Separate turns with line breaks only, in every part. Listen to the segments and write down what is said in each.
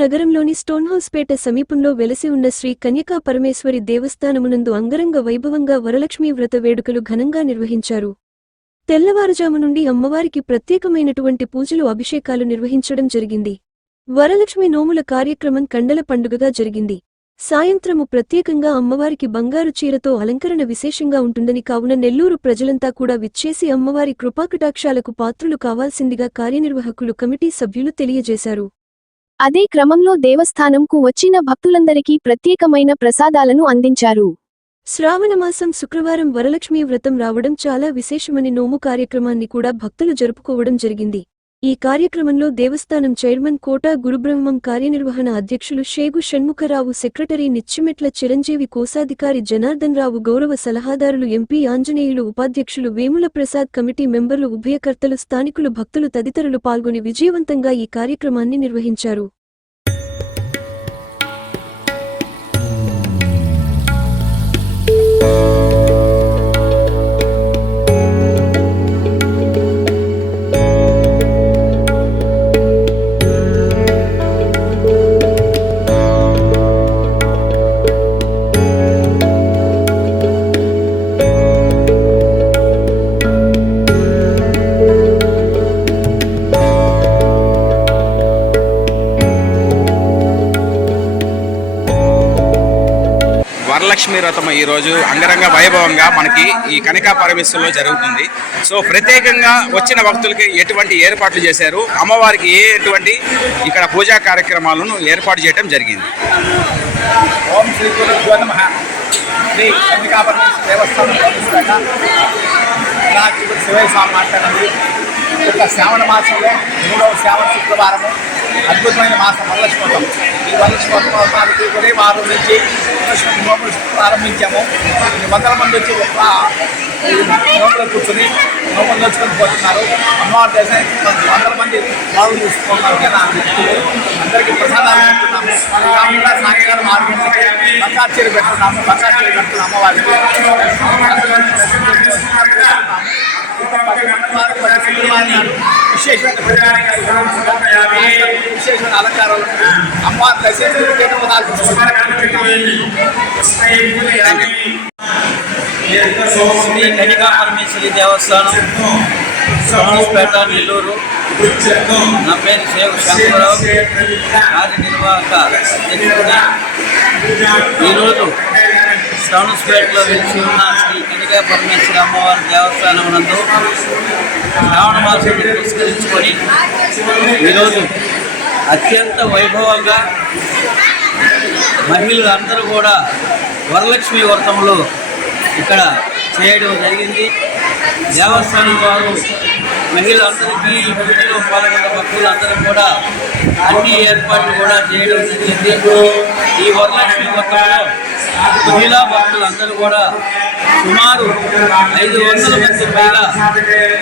నగరంలోని స్టోన్హౌస్పేట సమీపంలో వెలసి ఉన్న శ్రీ కన్యకా పరమేశ్వరి దేవస్థానమునందు అంగరంగ వైభవంగా వరలక్ష్మీ వ్రత వేడుకలు ఘనంగా నిర్వహించారు. తెల్లవారుజాము నుండి అమ్మవారికి ప్రత్యేకమైనటువంటి పూజలు అభిషేకాలు నిర్వహించడం జరిగింది. వరలక్ష్మి నోముల కార్యక్రమం కండల పండుగగా జరిగింది. సాయంత్రము ప్రత్యేకంగా అమ్మవారికి బంగారు చీరతో అలంకరణ విశేషంగా ఉంటుందని కావున నెల్లూరు ప్రజలంతా కూడా విచ్చేసి అమ్మవారి కృపాకటాక్షాలకు పాత్రులు కావాల్సిందిగా కార్యనిర్వాహకులు కమిటీ సభ్యులు తెలియజేశారు.
అదే క్రమంలో దేవస్థానంకు వచ్చిన భక్తులందరికీ ప్రత్యేకమైన ప్రసాదాలను అందించారు.
శ్రావణమాసం శుక్రవారం వరలక్ష్మీ వ్రతం రావడం చాలా విశేషమని నోము కార్యక్రమాన్ని కూడా భక్తులు జరుపుకోవడం జరిగింది. ఈ కార్యక్రమంలో దేవస్థానం చైర్మన్ కోటా గురుబ్రహ్మం కార్యనిర్వహణ అధ్యక్షులు షేగు షణ్ముఖరావు సెక్రటరీ నిచ్చిమెట్ల చిరంజీవి కోశాధికారి జనార్దన్ రావు గౌరవ సలహాదారులు ఎంపీ ఆంజనేయులు ఉపాధ్యక్షులు వేముల ప్రసాద్ కమిటీ మెంబర్లు ఉభయకర్తలు స్థానికులు భక్తులు తదితరులు పాల్గొని విజయవంతంగా ఈ కార్యక్రమాన్ని నిర్వహించారు.
వరలక్ష్మి వ్రతం ఈరోజు అంగరంగ వైభవంగా మనకి ఈ కనికా పరమేశ్వరంలో జరుగుతుంది. సో ప్రత్యేకంగా వచ్చిన భక్తులకి ఎటువంటి ఏర్పాట్లు చేశారు? అమ్మవారికి ఏ ఎటువంటి ఇక్కడ పూజా కార్యక్రమాలను ఏర్పాటు చేయడం జరిగింది.
ఓం శ్రీ గురుభ్యో దేవస్థానం శివయ్య స్వామి మాట్లాడండి. శ్రావణ మాసంలో మూడవ శ్రావణ శుక్రవారము. అద్భుతమైన మాసం వరలక్ష్మోత్సవం ఈ వరలక్ష్మోత్సవానికి ఒకే వారం నుంచి వరలక్ష్మి నోములు ప్రారంభించాము. ఈ వందల మంది వచ్చి ఒక నోములు కూర్చొని నోములు నోచుకొని పోతున్నారు. అమ్మవారి దేశానికి వందల మంది బాగు తీసుకున్నారు. కదా. అందరికీ ప్రసాదాలు పెడుతున్నాము. అది కాకుండా సాయంకాలం ఆరు గంటలకి బంగారు చీర పెట్టున్నాము బంగారు చీర పెడుతున్నాము అమ్మవారికి విశేషమైన విశేషమైన అలంకారాలు. అమ్మవారి దర్శించి తీర్థపదాలు శ్రీ కనికా పరమేశ్వరి దేవస్థానం సోమస్పేట నెల్లూరు నా పేరు శేఖ శంకరరావు కార్యనిర్వాహక ఈరోజు శ్రవణస్పేటలో వెలిసి ఉన్న శ్రీ కనికా పరమేశ్వర అమ్మవారి దేవస్థానం నందు శ్రావణ మాసాన్ని పురస్కరించుకొని ఈరోజు అత్యంత వైభవంగా మహిళలు అందరూ కూడా వరలక్ష్మి వ్రతంలో ఇక్కడ చేయడం జరిగింది. దేవస్థానం వారు మహిళలందరికీ ఈ పూజలో పాల్గొన్న భక్తులందరూ కూడా అన్ని ఏర్పాట్లు కూడా చేయడం జరిగింది. ఈ వరలక్ష్మి వ్రతంలో మహిళా భక్తులందరూ కూడా సుమారు ఐదు వందల మంది పైగా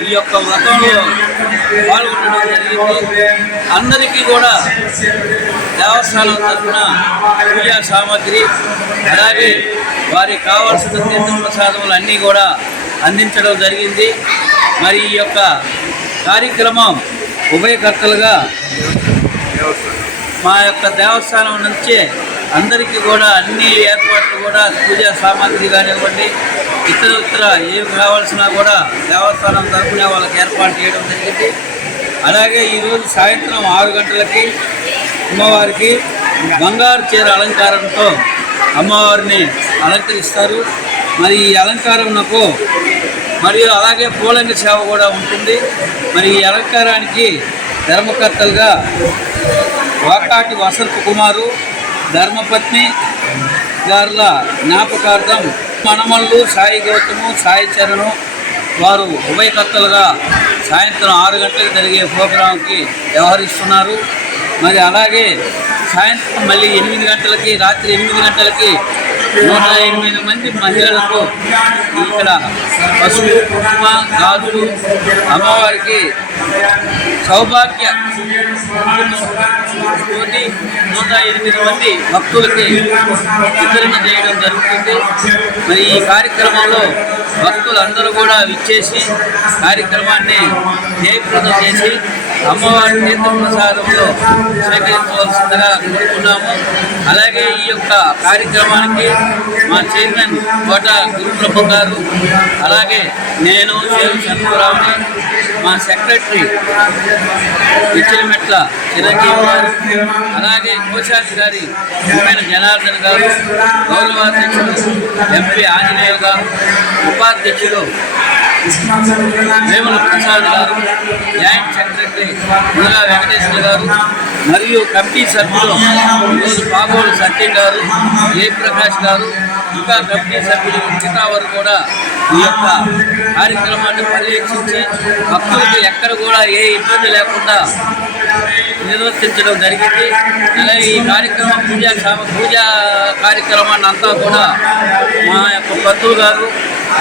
ఈ యొక్క వ్రతంలో పాల్గొనడం జరిగింది. అందరికీ కూడా దేవస్థానం తరఫున పూజా సామాగ్రి అలాగే వారికి కావాల్సిన తీర్థ ప్రసాదములు అన్నీ కూడా అందించడం జరిగింది. మరి ఈ యొక్క కార్యక్రమం ఉభయకర్తలుగా మా యొక్క దేవస్థానం నుంచే అందరికీ కూడా అన్ని ఏర్పాట్లు కూడా పూజా సామాగ్రి కానివ్వండి ఇతర ఇతర ఏమి కావాల్సినా కూడా దేవస్థానం తరఫున వాళ్ళకి ఏర్పాటు చేయడం జరిగింది. అలాగే ఈరోజు సాయంత్రం ఆరు గంటలకి అమ్మవారికి బంగారు చీర అలంకారంతో అమ్మవారిని అలంకరిస్తారు. మరి ఈ అలంకారంకు మరియు అలాగే పూలంగ సేవ కూడా ఉంటుంది. మరి ఈ అలంకారానికి ధర్మకర్తలుగా వాకాటి వసంత కుమారు ధర్మపత్ని గారుల జ్ఞాపకార్థం మనమల్లు సాయి గౌతము సాయి చరణు వారు ఉభయకర్తలుగా సాయంత్రం ఆరు గంటలకు జరిగే ప్రోగ్రాంకి వ్యవహరిస్తున్నారు. మరి అలాగే సాయంత్రం మళ్ళీ ఎనిమిది గంటలకి రాత్రి ఎనిమిది గంటలకి నూట ఎనిమిది మంది మహిళలకు ఇక్కడ పసుపు కుంకుమ గాజులు అమ్మవారికి సౌభాగ్య కోటి నూట ఎనిమిది మంది భక్తులకి వితరణ చేయడం జరుగుతుంది. మరి ఈ కార్యక్రమంలో భక్తులందరూ కూడా విచ్చేసి కార్యక్రమాన్ని జయప్రదం చేసి అమ్మవారి తీర్థప్రసాదంలో స్వీకరించవలసిందిగా కోరుకున్నాము అలాగే ఈ యొక్క కార్యక్రమానికి మా చైర్మన్ కోట గురుప్రభు గారు అలాగే నేను సేవ చంద్రరావుని మా సెక్రటరీ ఇచ్చినమెట్ల చిరంజీవి గారు అలాగే కోశాధికారి ఉమ్మెన జనార్దన్ గారు గౌరవాధ్యక్షులు ఎంపీ ఆంజనేయ గారు ఉపాధ్యక్షులు వేముల ప్రసాద్ గారు జాయింట్ సెక్రటరీ మునగా వెంకటేశ్వర గారు మరియు కమిటీ సభ్యులు ఈరోజు పాగోడు సత్యం గారు జయప్రకాష్ గారు ఇంకా కమిటీ సభ్యులు మిగతా వారు కూడా ఈ యొక్క కార్యక్రమాన్ని పర్యవేక్షించి భక్తులకు ఎక్కడ కూడా ఏ ఇబ్బంది లేకుండా నిర్వర్తించడం జరిగింది. అలాగే ఈ కార్యక్రమం పూజా పూజా కార్యక్రమాన్ని అంతా కూడా మా యొక్క పంతులు గారు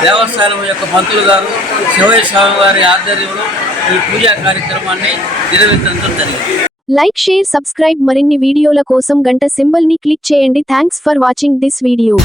దేవస్థానం యొక్క పంతులు గారు శివయ్య స్వామి వారి ఆధ్వర్యంలో ఈ పూజా కార్యక్రమాన్ని నిర్వహించడం జరిగింది.
లైక్ షేర్ సబ్స్క్రైబ్ మరిన్ని వీడియోల కోసం గంట సింబల్ని క్లిక్ చేయండి. Thanks for watching this video.